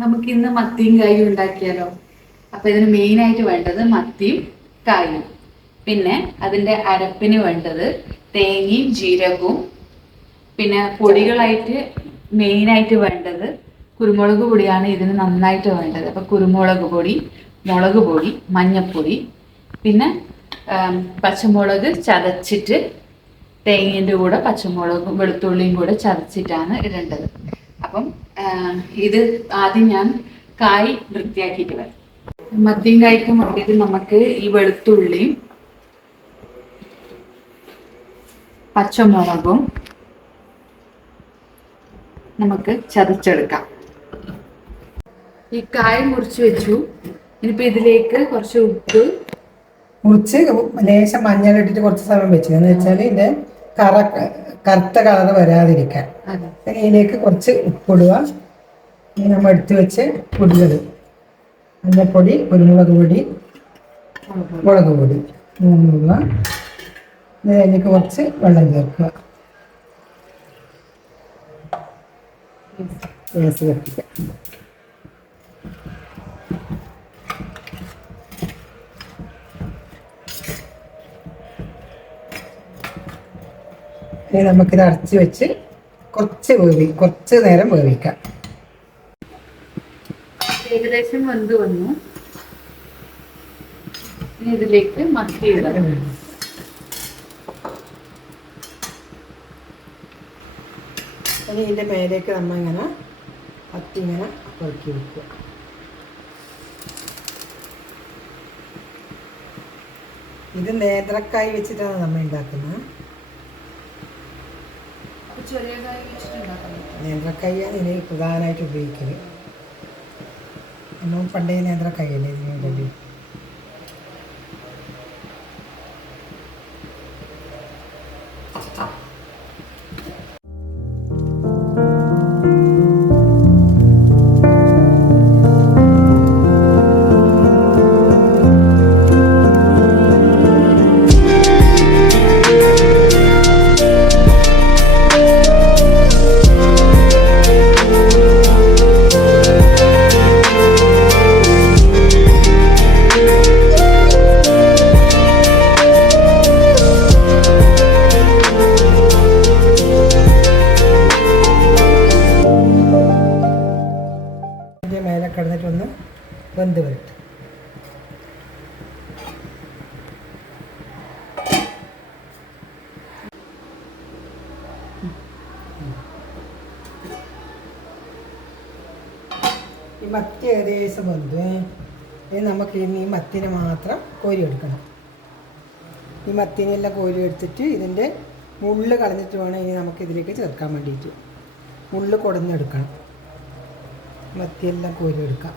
നമുക്ക് ഇന്ന് മത്തിയും കായും ഉണ്ടാക്കിയാലോ. അപ്പൊ ഇതിന് മെയിൻ ആയിട്ട് വേണ്ടത് മത്തിയും കായും, പിന്നെ അതിന്റെ അരപ്പിന് വേണ്ടത് തേങ്ങയും ജീരകവും, പിന്നെ പൊടികളായിട്ട് മെയിൻ ആയിട്ട് വേണ്ടത് കുരുമുളക് പൊടിയാണ് ഇതിന് നന്നായിട്ട് വേണ്ടത്. അപ്പൊ കുരുമുളക് പൊടി, മുളക് പൊടി, മഞ്ഞൾപ്പൊടി, പിന്നെ പച്ചമുളക് ചതച്ചിട്ട് തേങ്ങേൻ്റെ കൂടെ പച്ചമുളകും വെളുത്തുള്ളിയും കൂടെ ചതച്ചിട്ടാണ് ഇടേണ്ടത്. അപ്പം ഇത് ആദ്യം ഞാൻ കായ് വൃത്തിയാക്കിയിട്ട് വരാം. മത്തിയും കായ്ക്കും വേണ്ടിയിട്ട് നമുക്ക് ഈ വെളുത്തുള്ളിയും പച്ചമുളകും നമുക്ക് ചതച്ചെടുക്കാം. ഈ കായ് മുറിച്ച് വെച്ചു. ഇനിയിപ്പോൾ ഇതിലേക്ക് കുറച്ച് ഉപ്പ് മുറിച്ച് ലേശം മഞ്ഞളിട്ടിട്ട് കുറച്ച് സമയം വെച്ചു, എന്ന് വെച്ചാൽ ഇതിന്റെ കറുത്ത കളർ വരാതിരിക്കാൻ. ഇതിലേക്ക് കുറച്ച് ഉപ്പിടുക. നമ്മൾ എടുത്ത് വെച്ച് പൊടികൾ, മഞ്ഞൾപ്പൊടി, കുരുമുളക് പൊടി, മുളക് പൊടി മൂന്നിടുക. ഇതിലേക്ക് കുറച്ച് വെള്ളം ചേർക്കുക. ഗ്യാസ് കത്തിക്കുക. ഇനി നമുക്കിത് അടച്ച് വെച്ച് കുറച്ച് നേരം വേവിക്കാം. ഏകദേശം വെന്ത് വന്നു. ഇനി ഇതിലേക്ക് മത്തി ഇടാം. ഇനി ഇതിൻ്റെ മേലേക്ക് നമ്മൾ ഇങ്ങനെ മത്തി ഇങ്ങനെ ഇറക്കി വെക്കുക. ഇത് നേന്ത്രക്കായ് വെച്ചിട്ടാണ് നമ്മൾ ഉണ്ടാക്കുന്നത്. നേന്ത്രക്കായാണ് ഇതിന് പ്രധാനമായിട്ട് ഉപയോഗിക്കല്. നമ്മൾ പണ്ടേ നേന്ത്രക്കായല്ലേ ഇതിന് വേണ്ടി. മേലെ കിടന്നിട്ടൊന്ന് വെന്ത് വരട്ടെ. ഈ മത്തി ഏകദേശം വെന്തു. ഇനി നമുക്ക് ഈ മത്തിനെ മാത്രം കോരി എടുക്കണം. ഈ മത്തിനെല്ലാം കോരി എടുത്തിട്ട് ഇതിൻ്റെ മുള്ള് കളഞ്ഞിട്ട് വേണം ഇനി നമുക്ക് ഇതിലേക്ക് ചേർക്കാൻ വേണ്ടിയിട്ട്. മുള്ള് കുടഞ്ഞെടുക്കണം. മത്തിയെല്ലാം കോരി എടുക്കാം.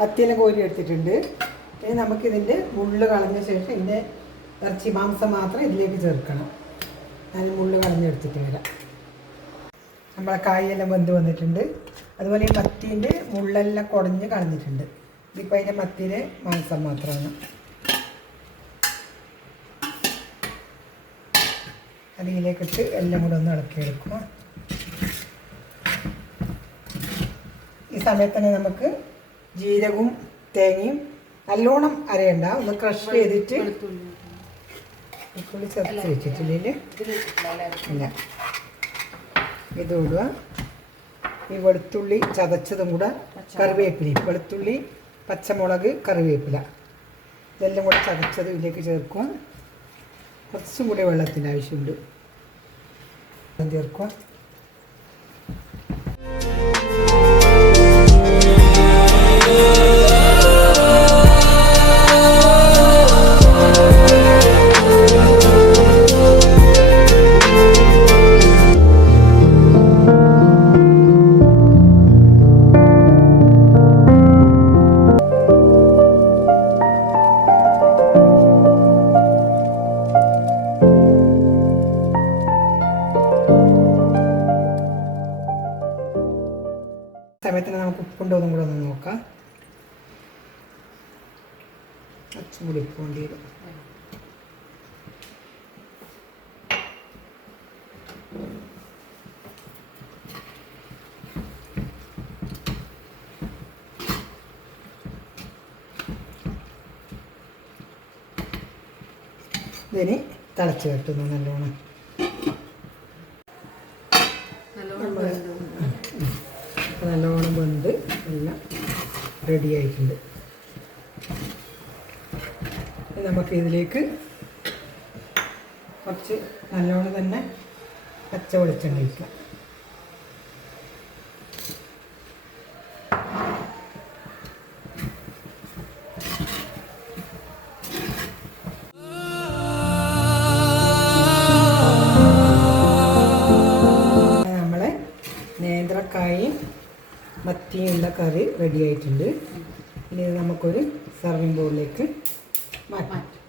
മത്തിയെല്ലാം കോരി എടുത്തിട്ടുണ്ട്. ഇനി നമുക്കിതിൻ്റെ മുള്ള് കളഞ്ഞ ശേഷം ഇതിൻ്റെ ഇറച്ചി മാംസം മാത്രം ഇതിലേക്ക് ചേർക്കണം. ഞാൻ മുള്ള് കളഞ്ഞെടുത്തിട്ട് വരാം. നമ്മളെ കായെല്ലാം വെന്ത് വന്നിട്ടുണ്ട്. അതുപോലെ ഈ മത്തീൻ്റെ മുള്ളെല്ലാം കുടഞ്ഞ് കളഞ്ഞിട്ടുണ്ട്. ഇതിപ്പോൾ അതിൻ്റെ മത്തിയുടെ മാംസം മാത്രമാണ്. അതിലേക്കിട്ട് എല്ലാം കൂടെ ഒന്ന് ഇളക്കിയെടുക്കുക. ഈ സമയത്ത് തന്നെ നമുക്ക് ജീരകവും തേങ്ങയും നല്ലോണം അരയണ്ട, ഒന്ന് ക്രഷ് ചെയ്തിട്ട് വെളുത്തുള്ളി ചേർത്ത് വെച്ചിട്ടില്ലേ ഇല്ല, ഇത് ഇടുക. ഈ വെളുത്തുള്ളി ചതച്ചതും കൂടെ, കറിവേപ്പില, വെളുത്തുള്ളി, പച്ചമുളക്, കറിവേപ്പില ഇതെല്ലാം കൂടെ ചതച്ചത് ഇതിലേക്ക് ചേർക്കുക. കുറച്ചും കൂടി വെള്ളത്തിൻ്റെ ആവശ്യമുണ്ട്. ചേർക്കുക. കുറച്ചും കൂടി ഉപ്പ് വേണ്ടി വരും. ഇതിന് തിളച്ച് കെട്ടുന്നു നല്ലോണം. നല്ലോണം വെന്ത് എല്ലാം റെഡി ആയിട്ടുണ്ട്. നമുക്ക് ഇതിലേക്ക് കുറച്ച് നല്ലോണം തന്നെ പച്ച വെളിച്ചെണ്ണ ഒഴിക്കാം. നമ്മളെ നേന്ത്രക്കായും മത്തിയുള്ള കറി റെഡി ആയിട്ടുണ്ട്. ഇനി നമുക്കൊരു സർവിങ് ബൗളിലേക്ക് മാറ്റാം.